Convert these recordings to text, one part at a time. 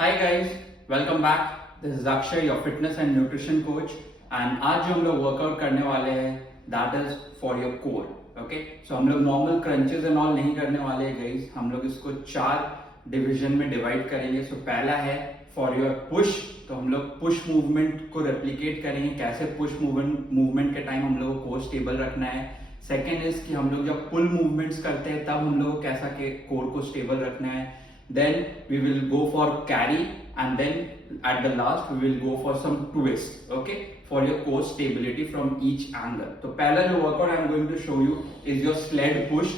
Hi guys, welcome back. This is Akshay, your fitness and nutrition coach. And आज जो हम लोग workout करने वाले हैं that is for your core. Okay? So हम लोग नॉर्मल क्रंचेस एंड ऑल नहीं करने वाले हैं गाइस. हम लोग इसको 4 डिवीजन में डिवाइड करेंगे. So पहला है फॉर योर पुश. तो हम लोग पुश मूवमेंट को रेप्लिकेट करेंगे. कैसे पुश मूवमेंट के टाइम हम लोग को कोर स्टेबल रखना है. सेकेंड इज कि हम लोग जब पुल मूवमेंट्स करते हैं तब हम लोग को कैसा के कोर को स्टेबल रखना है. Then we will go for carry and then at the last we will go for some twist, okay, for your core stability from each angle. तो पहला जो workout I am going to show you is your sled push.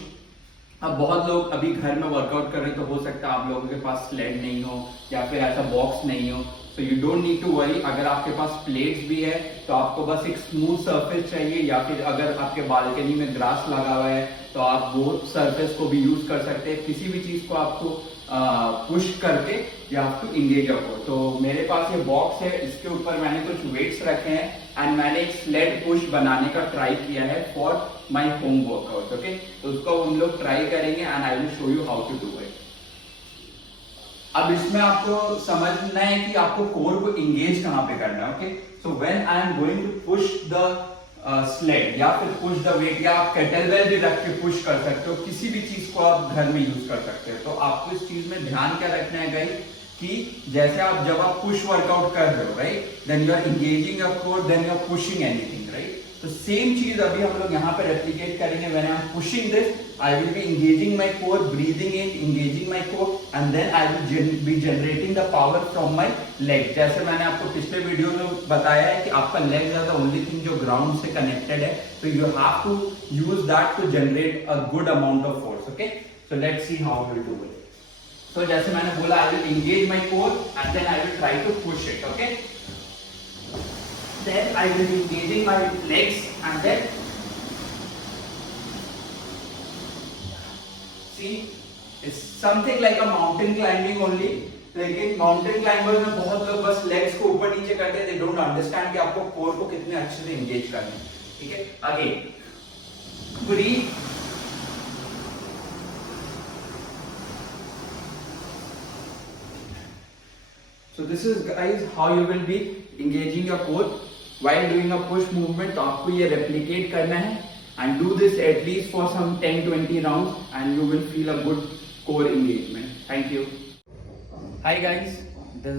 अब बहुत लोग अभी घर में workout कर रहे हैं तो हो सकता है आप लोगों के पास स्लेड नहीं हो या फिर ऐसा बॉक्स नहीं हो. तो you don't need to worry. अगर आपके पास प्लेट्स भी है तो आपको बस एक स्मूथ सरफेस चाहिए, या फिर अगर आपके बालकनी में ग्रास लगा हुआ है तो आप वो सरफेस को भी यूज कर सकते हैं. किसी भी चीज को आपको पुश करके या आपको इंगेज अप. तो मेरे पास ये बॉक्स है, इसके ऊपर मैंने कुछ वेट्स रखे हैं एंड मैंने एक स्लेड पुश बनाने का ट्राई किया है for my home workout. Okay, तो उसको हम लोग ट्राई करेंगे and I will show you how to do it. अब इसमें आपको समझना है कि आपको कोर को इंगेज कहां पे करना है. Okay, so when I am going to push the sled या फिर पुश द वेट, या आप केटलबेल भी रख के पुश कर सकते हो. किसी भी चीज को आप घर में यूज कर सकते हो. तो आपको इस चीज में ध्यान क्या रखना है गाइस कि जैसे आप जब आप पुश वर्कआउट कर रहे हो, right, then you are engaging your core, then you are pushing anything, right. तो सेम चीज अभी हम लोग यहाँ पे रेप्लिकेट करेंगे. When I am pushing this I will be engaging my core, breathing in, engaging my core and then I will be generating the power from my leg. जैसे मैंने आपको पिछले वीडियो में बताया है कि आपका leg is the only thing जो ग्राउंड से कनेक्टेड है. तो you have to use that to generate a good amount of force. Okay, so let's see how we do it. तो जैसे मैंने बोला I will engage my core and then I will try to push it. Okay, then I will be engaging my legs and then see it's something like a mountain climbing only. लेकिन mountain climber में बहुत लोग बस legs को ऊपर नीचे करते हैं. दे डोंट अंडरस्टैंड कि आपको कोर को कितने अच्छे से एंगेज करना है. ठीक है, again breathe, so this is guys how you will be engaging your core while doing a push movement. तो आपको ये replicate करना है and do this at least for some 10-20 rounds and you will feel a good core engagement. Thank you. Hi guys, this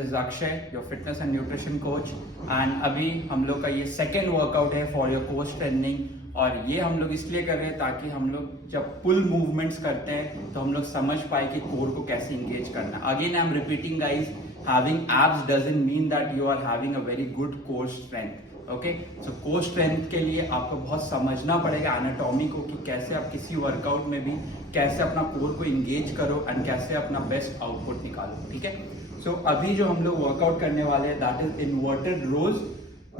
is Akshay, your fitness and nutrition coach. and अभी हम लोग का ये second workout है for your core strengthening. और ये हम लोग इसलिए कर रहे हैं ताकि हम लोग जब पुल मूवमेंट्स करते हैं तो हम लोग समझ पाए कि कोर को कैसे इंगेज करना है. Again I am repeating guys, having abs doesn't mean that you are having a very good core strength. Okay, so core strength के लिए आपको बहुत समझना पड़ेगा एनाटॉमी को कि कैसे आप किसी वर्कआउट में भी कैसे अपना कोर को इंगेज करो एंड कैसे अपना बेस्ट आउटपुट निकालो. ठीक है, सो अभी जो हम लोग वर्कआउट करने वाले हैं दैट इज इन्वर्टेड रोज.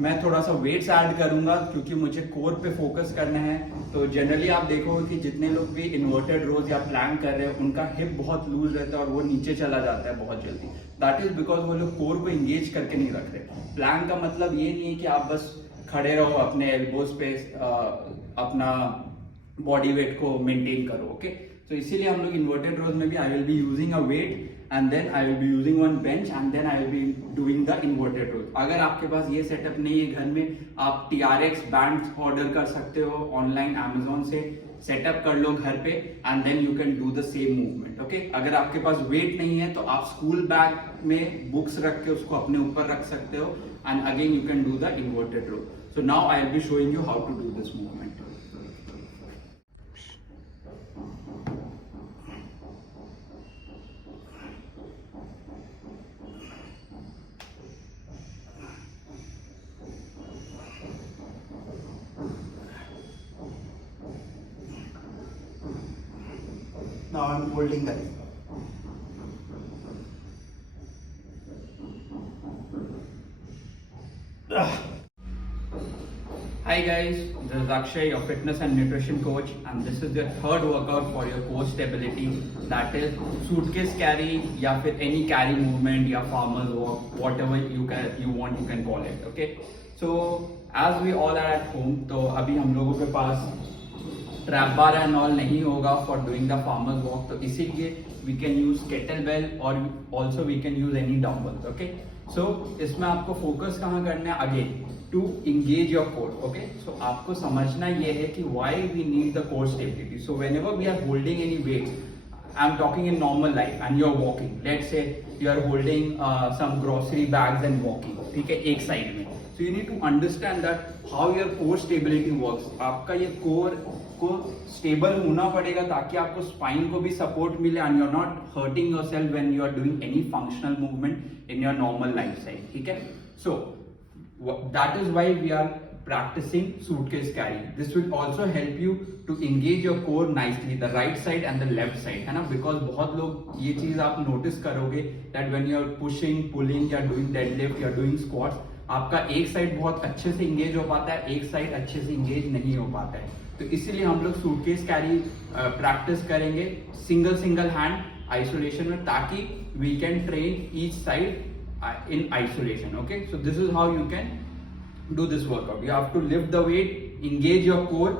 मैं थोड़ा सा वेट्स ऐड करूंगा क्योंकि मुझे कोर पे फोकस करना है. तो जनरली आप देखोगे कि जितने लोग भी इन्वर्टेड रोज या प्लैंक कर रहे हैं उनका हिप बहुत लूज रहता है और वो नीचे चला जाता है बहुत जल्दी. दैट इज बिकॉज वो लोग कोर को इंगेज करके नहीं रख रहे. प्लैंक का मतलब ये नहीं है कि आप बस खड़े रहो अपने एल्बोज पे अपना बॉडी वेट को मेंटेन करो. ओके, तो इसीलिए हम लोग इन्वर्टेड रोज में भी I will be using a weight and then I will be using one bench and then I will be doing the inverted rows. अगर आपके पास ये सेटअप नहीं है घर में, आप TRX बैंड ऑर्डर कर सकते हो ऑनलाइन Amazon से. सेटअप कर लो घर पे and then you can do the same movement. Okay, अगर आपके पास वेट नहीं है तो आप स्कूल बैग में बुक्स रख के उसको अपने ऊपर रख सकते हो and again you can do the inverted row. So now I will be showing you how to do this movement. Now I am holding that. Hi guys, this is Akshay, your fitness and nutrition coach, and this is the third workout for your core stability. That is suitcase carry या फिर any carry movement या farmers walk, whatever you want you can call it. Okay, so as we all are at home, तो अभी हम लोगों के पास trap bar and all नहीं होगा for doing the farmers walk, तो इसीलिए we can use kettlebell और also we can use any dumbbells. Okay, so इसमें आपको फोकस कहाँ करना है, again to engage your core. Okay, so आपको समझना ये है कि why we need the core stability. So whenever we are holding any weight, I am talking in normal life and you are walking, let's say you are holding some grocery bags and walking, ठीक है, एक side में। So you need to understand that how your core stability works. आपका ये core को stable होना पड़ेगा ताकि आपको स्पाइन को भी सपोर्ट मिले and you are not hurting yourself when you are doing any functional movement in your normal life style, ठीक है। So that is why we are practicing suitcase carry. This will also help you to engage your core nicely, the right side and the left side, है ना, because बहुत लोग ये चीज आप notice करोगे that when you are pushing, pulling, या doing deadlift, या doing squats, आपका एक साइड बहुत अच्छे से engage हो पाता है, एक साइड अच्छे से engage नहीं हो पाता है। तो इसीलिए हम लोग suitcase carry practice करेंगे single hand isolation में, ताकि we can train each side in isolation. Okay, so this is how you can do this workout. You have to lift the weight, engage your core.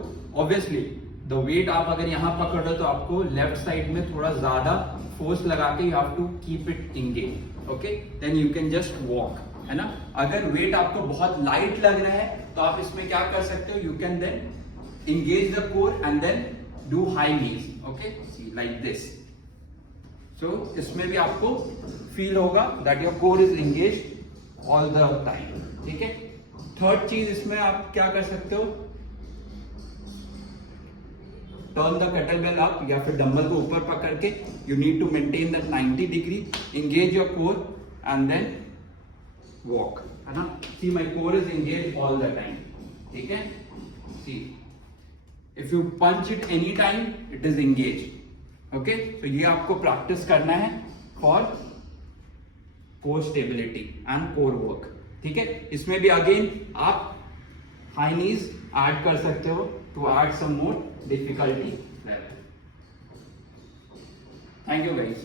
Obviously the weight आप अगर यहाँ पकड़ रहे हो तो आपको लेफ्ट साइड में थोड़ा ज्यादा फोर्स लगा के you have to keep it engaged. Okay, then you can just walk, है ना। अगर वेट आपको बहुत लाइट लग रहा है तो आप इसमें क्या कर सकते हो, you can then engage the core and then do high knees. Okay, see like this. So इसमें भी आपको फील होगा that your core is engaged all the time, ठीक है। थर्ड चीज इसमें आप क्या कर सकते हो, turn the kettlebell up या फिर डंबल को ऊपर पकड़ के you need to maintain that 90 degree, engage your core and then walk, है ना। See my core is engage all the time, ठीक है। See if you punch it any time it is engage. Okay, तो ये आपको practice करना है for core stability and core work, ठीक है। इसमें भी अगेन आप हाई नीज ऐड कर सकते हो to add some more difficulty level. Thank you guys.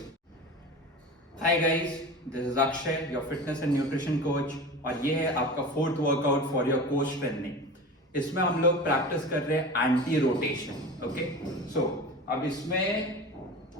Hi guys, this is Akshay, your fitness and nutrition coach, और ये है आपका fourth workout for your core strengthening. इसमें हम लोग प्रैक्टिस कर रहे हैं एंटी रोटेशन। ओके, सो अब इसमें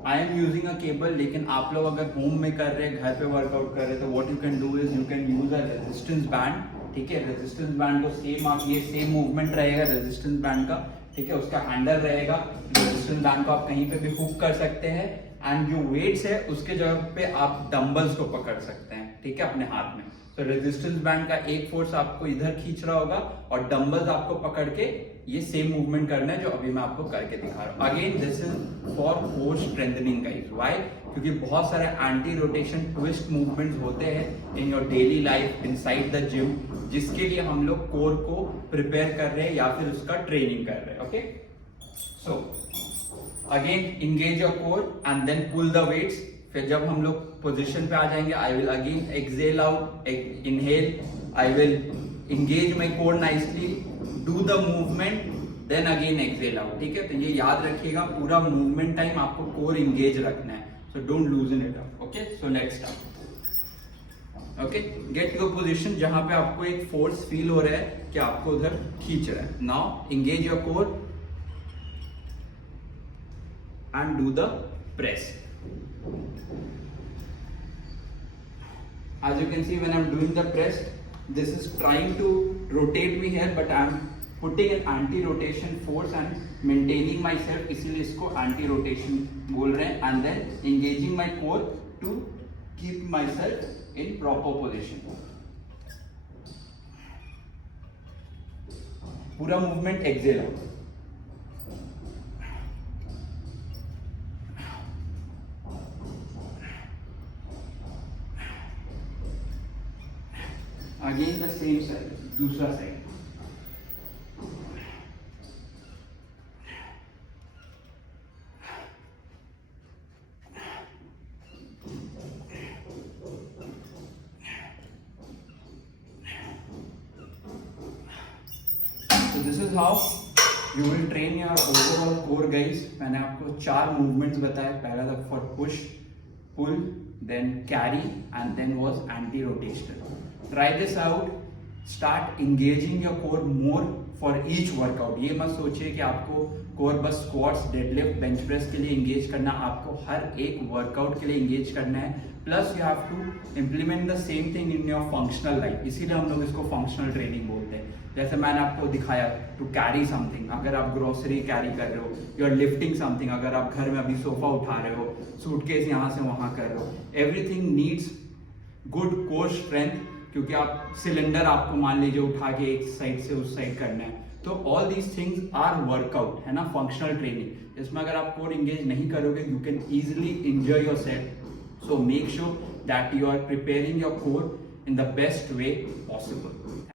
I am using a cable, लेकिन आप लोग अगर होम में कर रहे हैं, घर पे वर्कआउट कर रहे हैं, तो what you can do is you can use a resistance band, ठीक है। रेजिस्टेंस बैंड को सेम आप ये सेम मूवमेंट रहेगा रेजिस्टेंस बैंड का, ठीक है, उसका हैंडल रहेगा। रेजिस्टेंस बैंड को आप कहीं पे भी हुक कर सकते हैं एंड जो वेट्स है उसके जगह पे आप डंबल्स को पकड़ सकते हैं, ठीक है, अपने हाथ में। तो रेजिस्टेंस बैंड का एक फोर्स आपको इधर खींच रहा होगा और डंबल्स आपको पकड़ के ये सेम मूवमेंट करना है जो अभी मैं आपको करके दिखा रहा हूँ। Again this is for core strengthening guys. Why? क्योंकि बहुत सारे एंटी रोटेशन ट्विस्ट मूवमेंट्स होते हैं in your daily life inside the gym, जिसके लिए हम लोग कोर को प्रिपेयर कर रहे हैं या फिर उसका ट्रेनिंग कर रहे हैं। Okay, so again engage your core and then pull the weights. फिर जब हम लोग पोजीशन पे आ जाएंगे, I will again exhale out, inhale, I will engage my core nicely, do the movement, then again exhale out, ठीक है। तो ये याद रखिएगा, पूरा मूवमेंट टाइम आपको कोर इंगेज रखना है, so don't loosen it up. Okay, so let's start. Okay, get your position जहां पे आपको एक फोर्स फील हो रहा है कि आपको उधर खींच रहा है। Now engage your core and do the press. As you can see, when I'm doing the press, this is trying to rotate me here, but I'm putting an anti-rotation force and maintaining myself, इसीलिए इसको anti-rotation बोल रहे हैं, and then engaging my core to keep myself in proper position. पूरा movement exhale out. Again the same side, दूसरा side. So this is how you will train your overall core guys। मैंने आपको 4 movements बताए। पहला था for push, pull, then carry and then was anti-rotational. Try this out, start engaging your core more for each workout. ये मत सोचिए कि आपको कोर बस स्क्वाट्स, डेडलिफ्ट, बेंच प्रेस के लिए इंगेज करना, आपको हर एक वर्कआउट के लिए इंगेज करना है। Plus you have to implement the same thing in your functional life, इसीलिए हम लोग इसको फंक्शनल ट्रेनिंग बोलते हैं। जैसे मैंने आपको दिखाया टू कैरी समथिंग, अगर आप ग्रोसरी कैरी कर रहे हो, यू आर लिफ्टिंग समथिंग, अगर आप घर में अभी सोफा उठा रहे हो, सूटकेस यहाँ से वहाँ कर रहे हो, everything needs good core strength, क्योंकि आप सिलेंडर आपको मान लीजिए उठा के एक साइड से उस साइड करना है, तो all these things are workout, है ना, फंक्शनल ट्रेनिंग। इसमें अगर आप कोर इंगेज नहीं करोगे, you can easily enjoy yourself. So make sure that you are preparing your core in the best way possible.